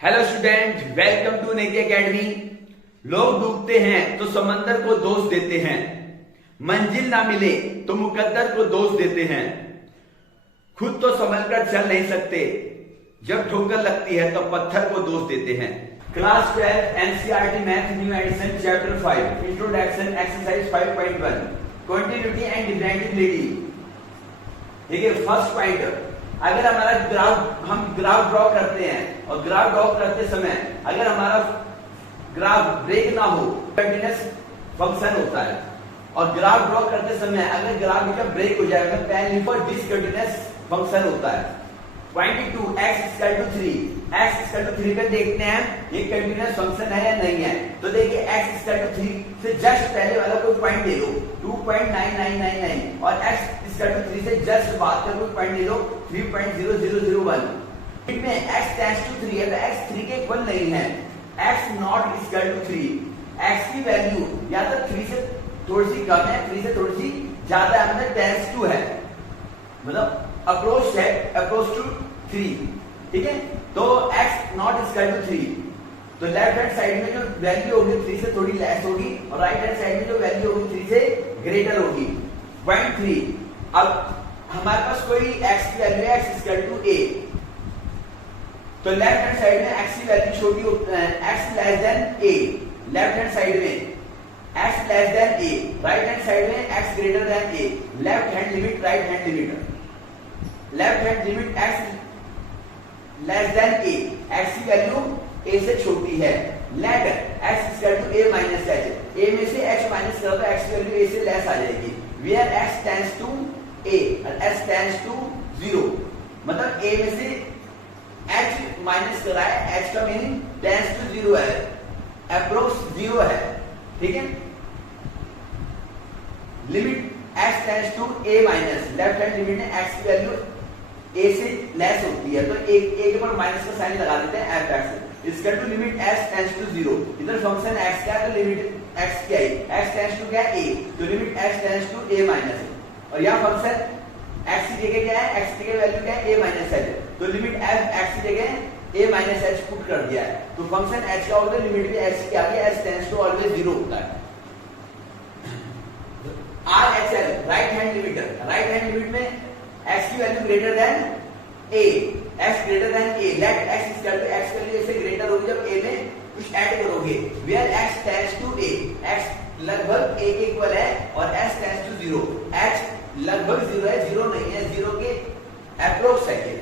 Hello student, welcome to नेकी academy. लोग डूबते हैं तो समंदर को दोष देते हैं, मंजिल ना मिले तो मुकद्दर को दोष देते हैं, खुद तो संभलकर चल नहीं सकते, जब ठोकर लगती है तो पत्थर को दोष देते हैं। Class 12 NCERT math new edition chapter 5 introduction exercise 5.1 continuity and dependability. देखिए फर्स्ट पॉइंट, अगर हमारा हम ग्राफ ड्रॉ करते हैं और ग्राफ ड्रॉ करते समय अगर हमारा ग्राफ ब्रेक ना हो, कंटिन्यूअस फंक्शन होता है, और ग्राफ ड्रॉ करते समय अगर ग्राफ का ब्रेक हो जाएगा तो पहले पर डिसकंटिन्यूअस फंक्शन होता है। पॉइंट 2 x = 3 x = 3 पे देखते हैं ये कंटिन्यूअस फंक्शन है या नहीं है। तो देखिए x = 3 से जस्ट पहले वाला कोई पॉइंट ले लो 2.9999 और x = 3 से जस्ट बाद का कोई पॉइंट ले लो 3.0001। इनमें x टेंड्स टू 3 है तो x 3 के इक्वल नहीं है। x नॉट = 3, x की वैल्यू या तो 3 से थोड़ी सी कम है, 3 से थोड़ी सी ज्यादा है, मतलब टेंड्स टू है, मतलब अप्रोच है, अप्रोच टू 3। ठीक है, तो x नॉट = 3, तो लेफ्ट हैंड साइड में जो वैल्यू होगी 3 से थोड़ी लेस होगी और राइट हैंड साइड में जो वैल्यू होगी 3 से ग्रेटर होगी। पॉइंट 3, अब हमारे पास कोई x की वैल्यू है, x = a, तो लेफ्ट हैंड साइड में x की वैल्यू छोटी होती है, x a left hand side में, x a right hand side में x a, left hand limit right hand limit, left hand limit x a, x की value a से छोटी है, late x = a - h, a में से h minus करो तो x की वैल्यू a से लेस आ जाएगी, where x tends to a और h टेंड्स टू 0, मतलब a में से h माइनस करा है, h का मीनिंग टेंड्स टू 0 है, अप्रोक्स 0 है। ठीक है, limit x tends to a minus, left hand limit में x की वैल्यू a से लेस होती है तो एक के ऊपर माइनस का साइन लगा देते हैं, fx इसका to limit x tends to 0। इधर फंक्शन x का है तो लिमिट x क्या है, x टेंड्स टू क्या है a, तो limit x tends to a minus है, और यहां फंक्शन x की जगह क्या है, x की जगह वैल्यू क्या है a माइनस h, तो लिमिट f x की जगह a माइनस h पुट कर दिया है, तो फंक्शन h का होगा लिमिट भी h की आ गई, h टेंड्स टू ऑलवेज 0 होता है। RHL राइट हैंड लिमिट में x की value greater than a, x greater than a, let x = x value से ग्रेटर होगी जब a में कुछ ऐड करोगे, where x tends to a, x लगभग a के इक्वल है और s टेंड्स टू 0, h लगभग 0 है, 0 नहीं है, 0 के अप्रोक्स है ये।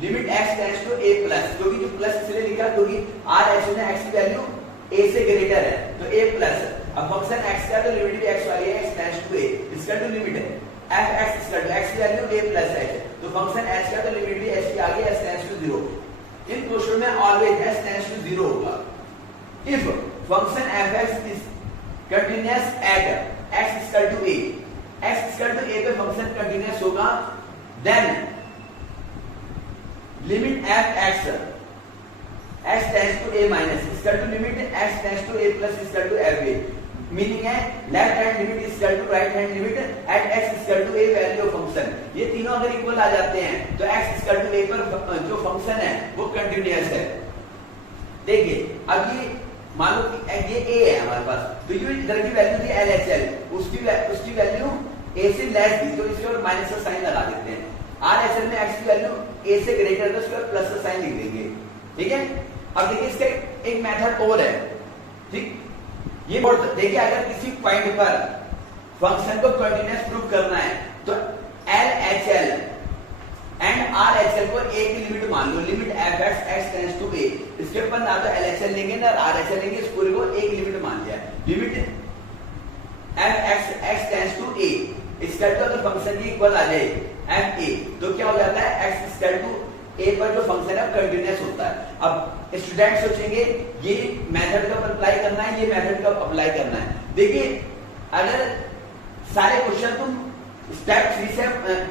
Limit x tends to a plus, क्योंकि जो प्लस इसलिए लिखा क्योंकि RHL में x की वैल्यू a से ग्रेटर है तो a प्लस, अब फंक्शन x का तो लिमिट भी x वाली है, x टेंड्स टू a, इसका तो लिमिट है f(x) = x की वैल्यू a प्लस h, तो फंक्शन h का तो लिमिट भी h की आ गई, h टेंड्स टू 0। इन क्वेश्चन में ऑलवेज h टेंड्स टू 0 होगा। If function f(x) is continuous at x = a, x = a पे फंक्शन कंटीन्यूअस होगा, then limit f(x) x tends to a minus इसका to limit x tends to a plus इसका to fa, meaning है left hand limit equal to right hand limit at x equal to a value of function, ये तीनों अगर equal आ जाते हैं तो x equal to a पर जो फंक्शन है वो कंटीन्यूअस है। देखिए अब ये मान लो कि ये a है हमारे पास, तो ये इधर की वैल्यू थी LHL, उसकी वैल्यू a से लेस थी तो इसके ऊपर माइनस का साइन लगा देते हैं। RHL में x की वैल्यू a से ग्रेटर है तो इसके ऊपर प्लस का साइन लिख देंगे। ठीक है, अब देखिए इसका एक मेथड और है। ठीक, ये देखिए अगर किसी पॉइंट पर फंक्शन को कंटीन्यूअस प्रूव करना है तो LHL एंड RHL को a की लिमिट मान लो, limit f(x) x tends to a, इसके ऊपर ना तो LHL लेंगे ना RHL लेंगे, इस पूरे को a की लिमिट मान लिया, limit f(x) x tends to a, इसका तो फंक्शन की इक्वल आ जाए fa, तो क्या हो जाता है x = a पर जो फंक्शन है कंटीन्यूअस होता है। अब स्टूडेंट सोचेंगे ये मेथड कब अप्लाई करना है, ये मेथड कब अप्लाई करना है। देखिए अगर सारे क्वेश्चन तुम स्टेप 3 से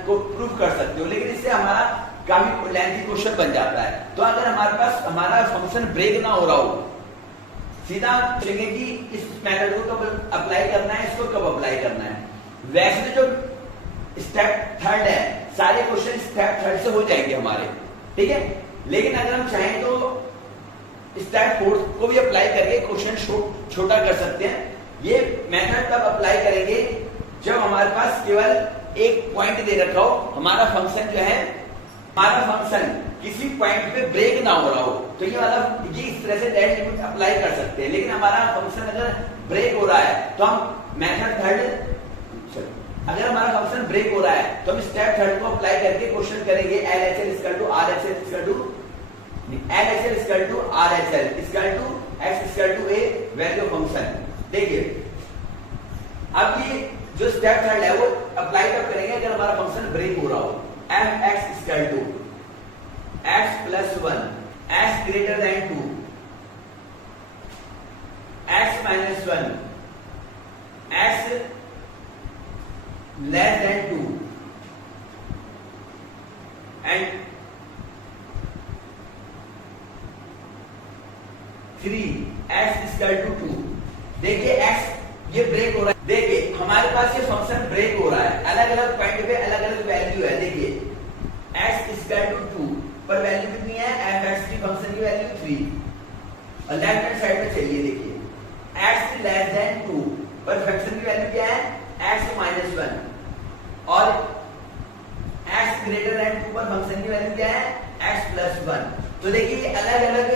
प्रूव कर सकते हो, लेकिन इससे हमारा काफी लेंथी क्वेश्चन बन जाता है। तो अगर हमारे पास हमारा फंक्शन ब्रेक ना हो रहा हो, सीधा पूछेंगे कि इस मेथड को कब अप्लाई करना है, इसको कब अप्लाई करना है। वैसे जो स्टेप 3 है, सारे क्वेश्चन स्टेप 3 से हो जाएंगे हमारे, ठीक है। लेकिन अगर हम चाहें तो स्टेप फोर्स को भी अप्लाई करके क्वेश्चन छोटा कर सकते हैं। ये मेथड तब अप्लाई करेंगे जब हमारे पास केवल एक पॉइंट दे रखा हो, हमारा फंक्शन जो है, हमारा फंक्शन किसी पॉइंट पे ब्रेक ना हो रहा हो, तो ये वाला ये इस तरह से डेड लिमिट अप्लाई कर सकते हैं। लेकिन हमारा फंक्शन अगर ब्रेक हो रहा है तो हम मेथड थर्ड, अगर हमारा फंक्शन ब्रेक हो रहा है तो हम स्टेप थर्ड को अप्लाई करके क्वेश्चन करेंगे LHL equal to RHL equal to LHL equal to RHL equal to x equal to a value function. देखिए अब ये जो स्टेप थर्ड है वो अप्लाई कब करेंगे अगर हमारा फंक्शन ब्रेक हो रहा हो। fx equal to x plus 1 x greater than 2 x minus 1 x less than 2 and 3 x equal to 2। देखिए x ये ब्रेक हो रहा है, देखिए हमारे पास ये फंक्शन ब्रेक हो रहा है, अलग अलग पॉइंट पे अलग अलग वैल्यू है। देखिए x इक्वल टू 2 पर वैल्यू कितनी है, fx की फंक्शन की वैल्यू 3 और लेफ्ट हैंड साइड में चलिए, देखिए x लेस देन 2 पर फंक्शन की वैल्यू क्या है, x माइनस 1 और x ग्रेटर देन 2 पर फंक्शन की वैल्यू क्या है, x प्लस 1। तो देखिए अलग अलग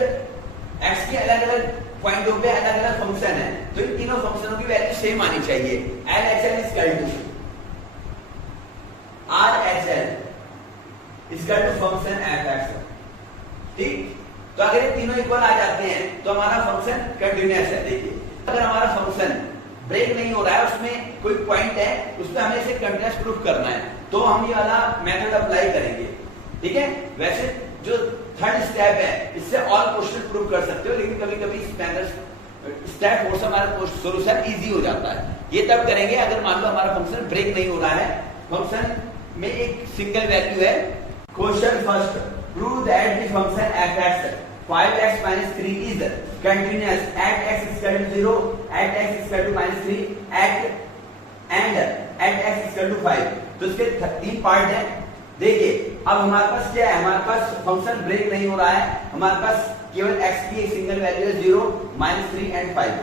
x के अलग अलग पॉइंटों पे अलग अलग फंक्शन है, तो इन तीनों फंक्शनों की वैल्यू सेम आनी चाहिए। LHL equal to RHL equal to function fx, ठीक। तो अगर ये तीनों इक्वल आ जाते हैं तो हमारा फंक्शन कंटिन्यूअस है। देखिए अगर हमारा फंक्शन ब्रेक नहीं हो रहा है, उसमें कोई पॉइंट है, उसमें हमें इसे कंटिन्यूअस प्रूफ करना है, तो हम ये वाला मेथड अप्लाई करेंगे, ठीक है। वैसे जो थर्ड स्टेप है इससे ऑल क्वेश्चन प्रूव कर सकते हो, लेकिन कभी कभी स्टेप फोर से हमारा सॉल्यूशन इजी हो जाता है। ये तब करेंगे अगर मान लो हमारा फंक्शन ब्रेक नहीं हो रहा है, फंक्शन में एक सिंगल वैल्यू है। Question first, prove that the function fx 5x minus 3 is continuous at x equal to 0, at x equal to minus 3, at x equal to 5। तो इसके तीन पार्ट हैं। देखिए अब हमारे पास क्या है, हमारे पास फंक्शन ब्रेक नहीं हो रहा है, हमारे पास केवल x की एक सिंगल वैल्यू है 0, -3 एंड 5।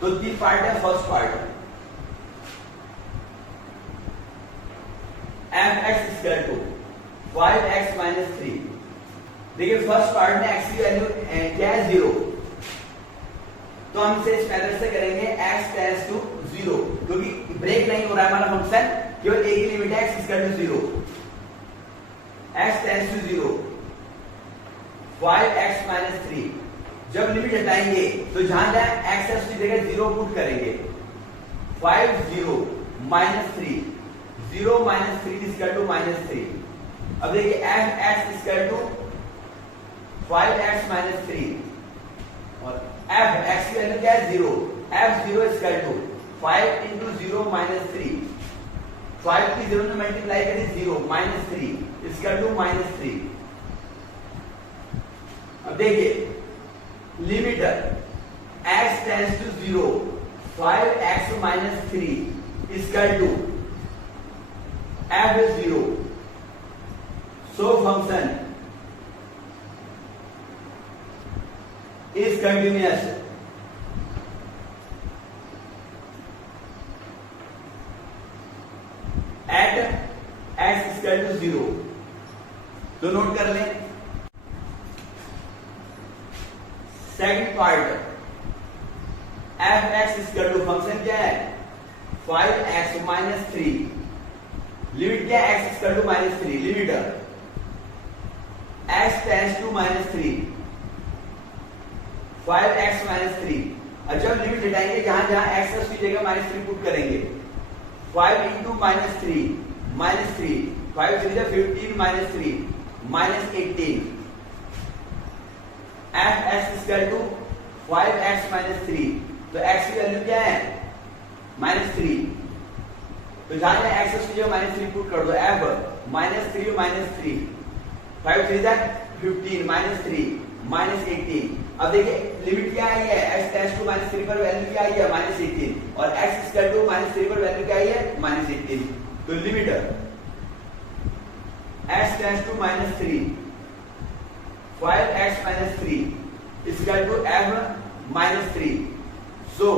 तो तीन पार्ट है। First part fx equal to 5x minus 3। देखिए फर्स्ट पार्ट में x की वैल्यू क्या है, 0, तो हम इसे इस मेथड से करेंगे x टेंड्स टू 0, क्योंकि ब्रेक नहीं हो रहा है हमारा फंक्शन, केवल एक ही लिमिट है x equal to 0, x tends to 0, 5x minus 3। जब लिमिट हटाएंगे तो जहां जहां x है उसकी जगह 0 पुट करेंगे, 5 0 -3, 0 -3 इक्वल टू -3। अब देखिए fx equal to 5x minus 3 और fx की वैल्यू क्या है, 0, f0 equal to 5 into 0 minus 3, 5 की 0 में मल्टीप्लाई करें 0 -3 इक्वल टू -3। अब देखिए limit x tends to 0, 5x minus 3 equal to f0, so function is continuous at x equal to 0। तो नोट कर लें। Second part fx equal to function क्या है, 5x minus 3, लिमिट क्या है, x equal to -3, limit x tends to -3, 5x minus 3। और जब limit हटाएंगे जहां जहां x है उसकी जगह -3 पुट करेंगे, 5 into -3 -3, 5 3 जा 15 -3 -18। fx equal to 5x minus 3, तो x की वैल्यू क्या है, -3, तो जहां जहां x है उसकी जगह -3 पुट कर दो, f -3 -3, 5 3 जा 15 -3 -18। अब देखिए लिमिट क्या आई है, x टेंड्स टू -3 पर वैल्यू क्या आई है, -18, और x इक्वल टू -3 पर वैल्यू क्या आई है, -18। तो limit x tends to -3, 5x minus 3 equal to f minus 3। So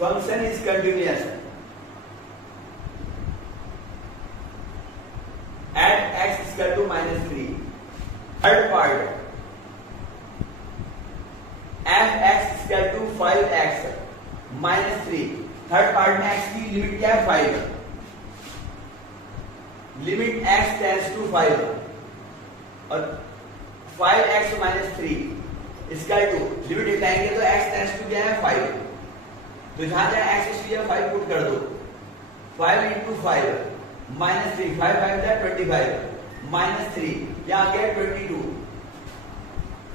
function is continuous at x equal to minus 3। Third part f(x) equal to 5x minus 3। Third part में x की limit क्या है? 5। Limit x tends to 5 और 5x minus 3 equal to limit हटाएंगे तो x tends to क्या है? 5। तो जहां जहां x की जगह 5 पुट कर दो। 5 इंटू 5 माइनस 3, 5 5 जा 25 माइनस 3 क्या आ गया? 22।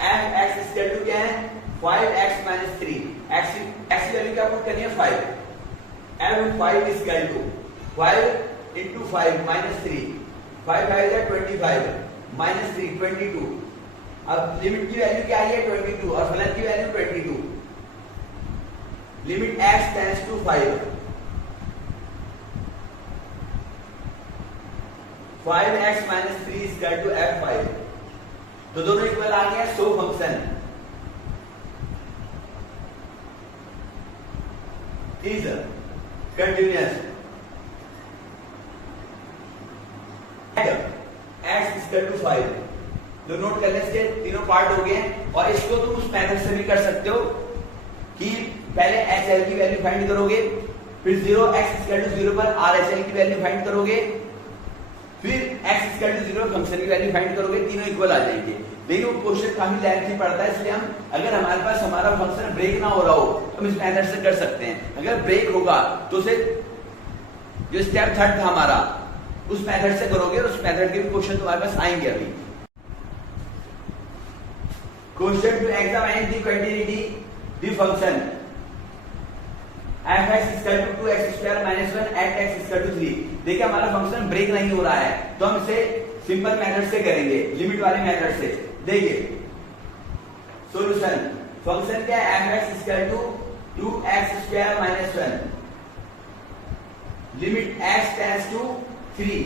f(x) इक्वल टू क्या है? 5x minus 3। x की वैल्यू क्या पुट करनी है? 5। f(5) equal to 5 into 5 minus 3, 5 5 जा 25 माइनस 3 22। अब लिमिट की वैल्यू क्या आई है? 22 और फलन की value 22। Limit x tends to 5, 5x minus 3 equal to f(5). तो दोनों इक्वल आ गया। So function is continuous x equal to 5। तो नोट कर लें, इसके तीनों पार्ट हो गए और इसको तुम उस मेथड से भी कर सकते हो कि पहले HL की वैल्यू फाइंड करोगे, फिर 0x इक्वल टू 0 पर RHL की वैल्यू फाइंड करोगे, फिर x इक्वल टू 0 फंक्शन की वैल्यू फाइंड करोगे, तीनों इक्वल आ जाएंगे। लेकिन वो क्वेश्चन काफी लेंथी पड़ता है, इसलिए हम अगर हमारे पास हमारा फंक्शन ब्रेक ना हो रहा हो तो हम इस मेथड से कर सकते हैं। अगर ब्रेक होगा तो उसे जो स्टेप थर्ड था हमारा उस मेथड से करोगे और उस मेथड के भी क्वेश्चन तुम्हारे पास आएंगे। अभी question to examine the continuity the function f(x) equal to 2x square minus 1 at x equal to 3। देखिए हमारा फंक्शन ब्रेक नहीं हो रहा है तो हम इसे सिंपल मेथड से करेंगे, लिमिट वाले मेथड से। देखिए सॉल्यूशन, फंक्शन क्या है? f(x) equal to 2x square minus 1, limit x tends to 3,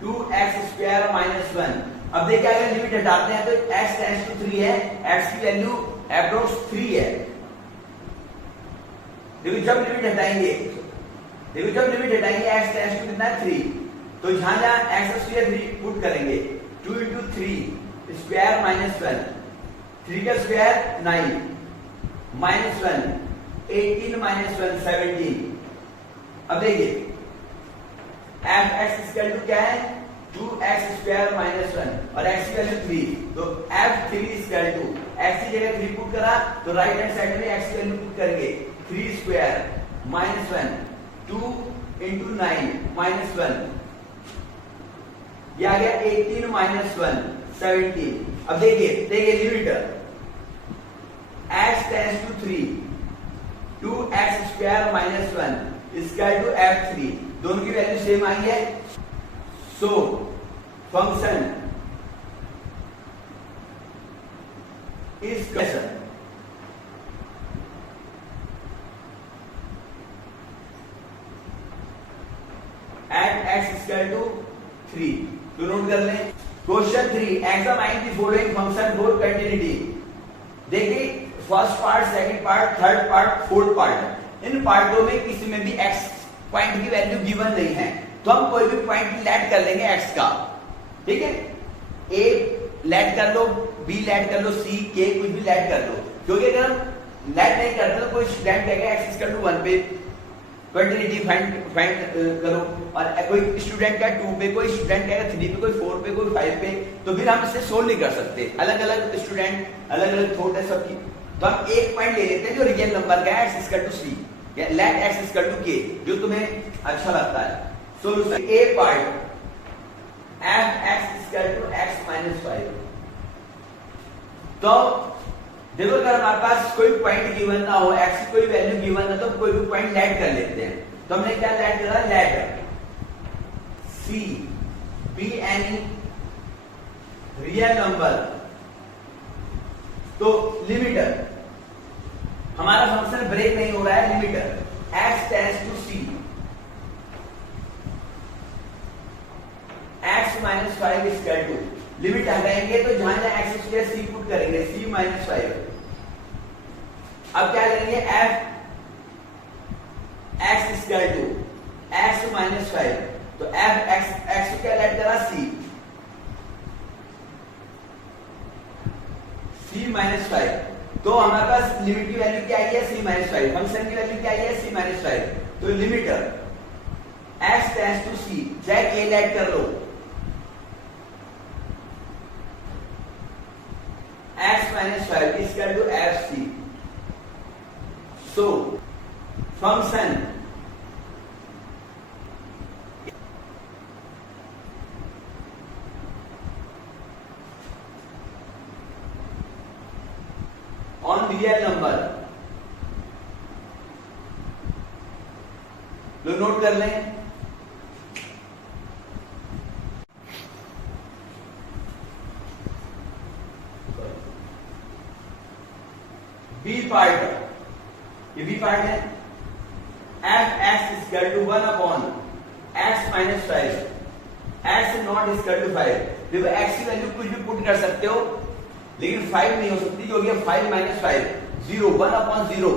2x square minus 1। अब देखिए अगर लिमिट हटाते हैं तो x टेंड्स टू 3 है, x की वैल्यू अप्रोक्स 3 है। देखो जब लिमिट हटाएंगे x टेंड्स टू कितना है? 3। तो जहां जहां x स्क्वायर 3 पुट करेंगे, 2 इंटू 3 स्क्वायर माइनस 1, 3 का स्क्वायर 9 माइनस 1, 18 माइनस 1 17। अब देखिए f(x) इक्वल टू क्या है? 2x स्क्वायर माइनस 1 और x की वैल्यू 3। तो f(3) इक्वल टू x की जगह 3 पुट करा तो राइट हैंड साइड में x की वैल्यू पुट करेंगे, 3 स्क्वायर माइनस 1, 2 इंटू 9 माइनस 1, यह आ गया 18 माइनस 1 17। अब देखिए limit x tends to 3, 2x square minus 1 equal to f(3). दोनों की वैल्यू सेम आई है। So function is question at x equal to 3। तो नोट कर लें। Question 3, examine the following function for continuity. देखिए first part, second part, third part, fourth part, इन पार्टों में किसी में भी x पॉइंट की वैल्यू गिवन नहीं है तो हम कोई भी पॉइंट लेट कर लेंगे x का। ठीक है, a लेट कर लो, b लेट कर लो, c k कुछ भी लेट कर लो, क्योंकि अगर हम लेट नहीं करते तो कोई स्टूडेंट कहेगा x इक्वल टू 1 पे कंटिन्यूटी फाइंड करो और कोई स्टूडेंट का 2 पे, कोई स्टूडेंट कहेगा 3 पे, कोई 4 पे, कोई 5 पे, तो फिर हम इसे सोल्व नहीं कर सकते। अलग अलग स्टूडेंट अलग अलग थॉट है सबकी। तो हम एक पॉइंट ले लेते हैं जो रियल नंबर का है, x इक्वल टू c या let x equal to k, जो तुम्हें अच्छा लगता है। Solution a part f(x) equal to x minus 5। तो देखो अगर हमारे पास कोई पॉइंट गिवन ना हो, x की कोई वैल्यू गिवन ना, तो कोई भी पॉइंट लेट कर लेते हैं। तो हमने क्या लेट करा? Let c be any real number. तो लिमिटर, हमारा फंक्शन ब्रेक नहीं हो रहा है, limiter x tends to c, x minus 5 equal to, limit हटाएंगे तो जहां जहां एक्स स्क्वायर सी पुट करेंगे, c माइनस 5। अब क्या करेंगे, f x equal to x minus 5, तो f x क्या ऐड करा, c माइनस 5। तो हमारे पास लिमिट की वैल्यू क्या आई है, c माइनस 5, फंक्शन की वैल्यू क्या आई है, c माइनस 5। तो limit x tends to c, check a add कर लो, x minus 5 is equal to fc. So, function on real number, लो नोट कर लें, बी पार्ट, ये बी पार्ट है, f x equal to 1 upon x minus 5, x not equal to 5। देखो x की value कुछ भी पुट कर सकते हो, लेकिन 5 नहीं हो सकती, जो कि 5 माइनस 5 0, 1 अपॉन 0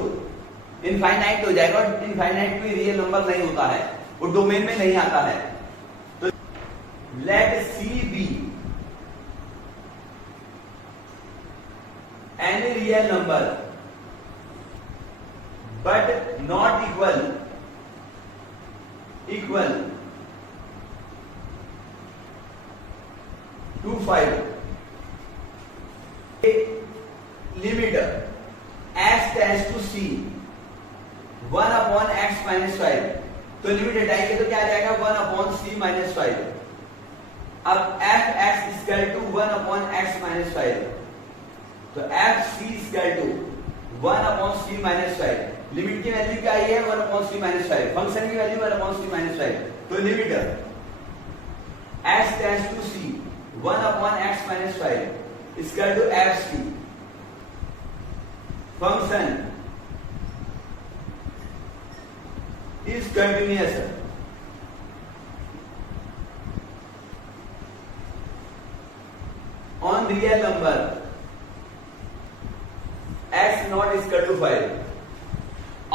इनफाइनाइट हो जाएगा, और इनफाइनाइट कोई रियल नंबर नहीं होता है, वो डोमेन में नहीं आता है। तो let c be any real number but not equal to 5। Limit x tends to c 1 upon x minus 5, तो लिमिट हटाएंगे तो क्या आ जाएगा, 1 अपॉन c माइनस 5। अब f x equal to 1 upon x minus 5, तो f c equal to 1 upon c minus 5। Limit की value क्या आई है, 1 अपॉन c माइनस 5, फंक्शन की वैल्यू 1 अपॉन c माइनस 5। तो limit x tends to c 1 upon x minus 5 equal to fc। Function is continuous on real number x not equal to 5।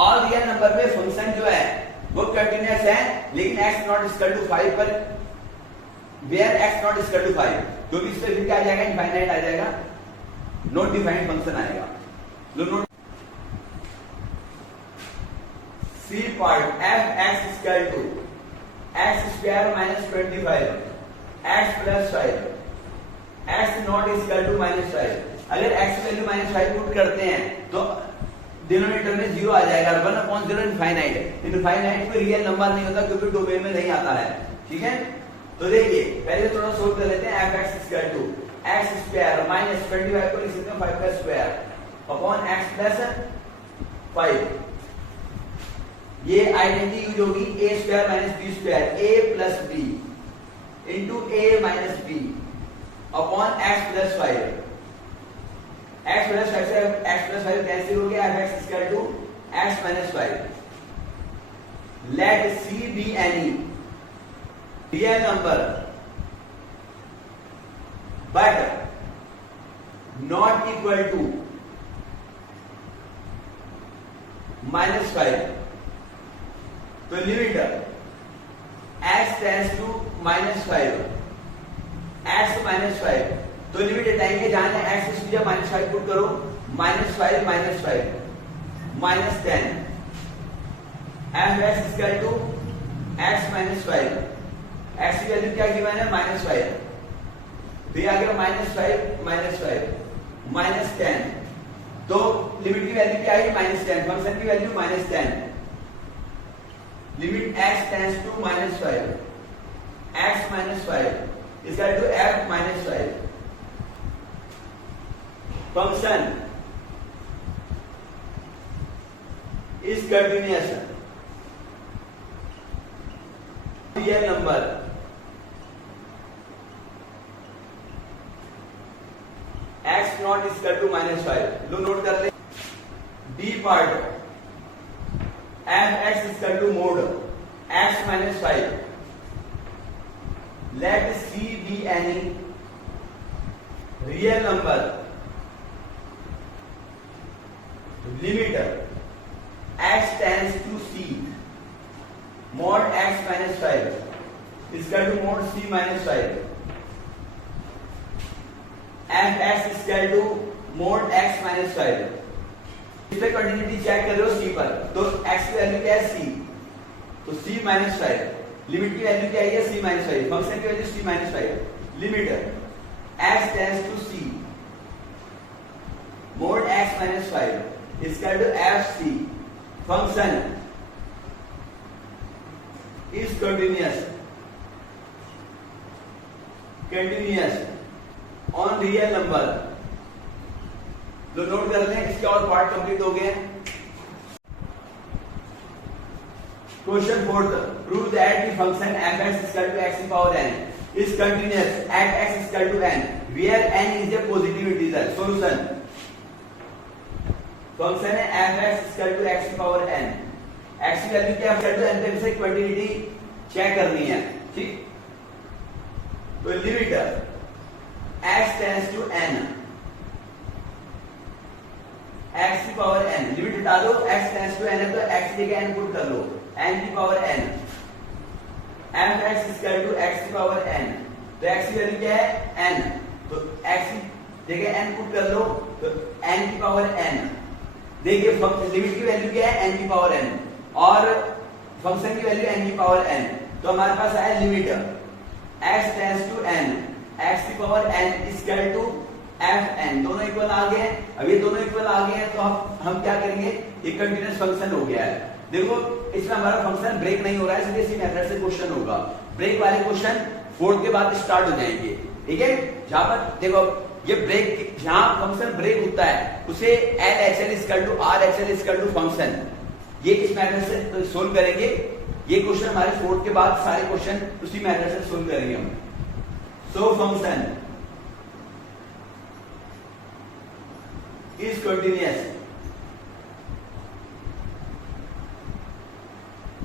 और real number पे function जो है वो continuous है, लेकिन x not equal to 5 पर where x not equal to 5, क्योंकि इस पे फिर क्या आ जाएगा, इनफाइनाइट आ जाएगा, नॉट डिफाइंड फंक्शन आएगा। लो note C part f x equal to x square minus 25 x plus 5, x not equal to minus 5। अगर x वैल्यू माइनस 5 पुट करते हैं तो डिनोमिनेटर में 0 आ जाएगा, 1 अपॉन 0 इनफाइनाइट। इनफाइनाइट कोई रियल नंबर नहीं होता, क्योंकि डोमेन में नहीं आता है, ठीक है। तो देखिए पहले थोड़ा सोल्व कर लेते हैं, f x equal to x square minus 25 को लिख सकते हैं 5 का स्क्वायर अपॉन x प्लस 5। ये आइडेंटिटी यूज होगी, a square minus b square, a plus b into a minus b upon x plus 5। x plus 5 से x प्लस 5 कैंसिल हो गया, f x equal to x minus 5। Let c be any real number but not equal to minus 5। तो limit x tends to minus 5, x minus 5। तो limit हटाएंगे, जहां जहां x की जगह माइनस 5 पुट करो, minus 5 minus 5 minus 10, f x equal to x minus 5। x की value क्या गिवन है, माइनस 5, तो ये आ गया माइनस 5 माइनस 5 माइनस 10। तो लिमिट की वैल्यू क्या है, माइनस 10, फंक्शन की value minus 10। Limit x tends to minus 5, x minus 5 equal to f minus 5। Function is continuous real number x not equal to minus 5। लो note कर ले, D part f x equal to mod x minus 5 let C be any real number limit x tends to C mod x minus 5 is equal to mod C minus 5 f x is equal to mod x minus 5। इस पे continuity check कर रहे हो C पर, तो x की value क्या है C, तो C माइनस 5, लिमिट की वैल्यू क्या है C माइनस 5, फंक्शन की value C minus 5, limit x tends to C mod x minus 5 is equal to fc, function is continuous on real number। तो note कर लें, इसके और पार्ट कंप्लीट हो गए। Question 4, prove that the function f(x) = x की power n is continuous at x = n where n is a positive integer। Solution, function है f(x) = x की पावर n, x की वैल्यू क्या है n पे से क्वांटिटी चेक करनी है, ठीक। तो limit x tends to n, x की पावर n, लिमिट हटा दो, x टेंड्स टू n है तो x की जगह n पुट कर लो, n की पावर n, f(x) = x की पावर n, तो x की वैल्यू क्या है n, तो x की जगह n पुट कर लो, तो n की पावर n। देखिए लिमिट की वैल्यू क्या है n की पावर n और फंक्शन की वैल्यू n की पावर n, तो हमारे पास आया limit x tends to n, x की power n equal to fn, दोनों इक्वल आ गए हैं। अब ये दोनों इक्वल आ गए हैं तो हम क्या करेंगे, ये कंटीन्यूअस फंक्शन हो गया है। देखो इसमें हमारा फंक्शन ब्रेक नहीं हो रहा है, इसलिए इसी मेथड से क्वेश्चन होगा। ब्रेक वाले क्वेश्चन 4 के बाद स्टार्ट हो जाएंगे, ठीक है। जहां पर देखो ये ब्रेक, जहां फंक्शन ब्रेक होता है उसे LHL = RHL = फंक्शन, ये इस मेथड से सोल्व करेंगे। ये क्वेश्चन हमारे 4 के बाद सारे क्वेश्चन उसी मेथड से सोल्व करेंगे हम। So function is continuous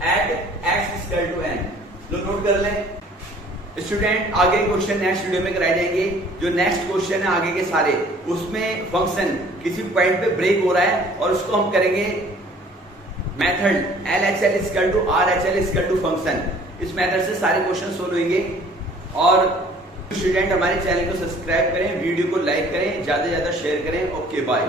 at x = n। Low note कर लें स्टूडेंट, आगे क्वेश्चन नेक्स्ट वीडियो में कराए जाएंगे। जो नेक्स्ट क्वेश्चन है आगे के सारे, उसमें फंक्शन किसी पॉइंट पे ब्रेक हो रहा है और उसको हम करेंगे मेथड LHL = RHL = फंक्शन। इस मेथड से सारे क्वेश्चन सोल्व होंगे। और स्टूडेंट हमारे चैनल को सब्सक्राइब करें, वीडियो को लाइक करें, ज्यादा से ज्यादा शेयर करें। Okay bye.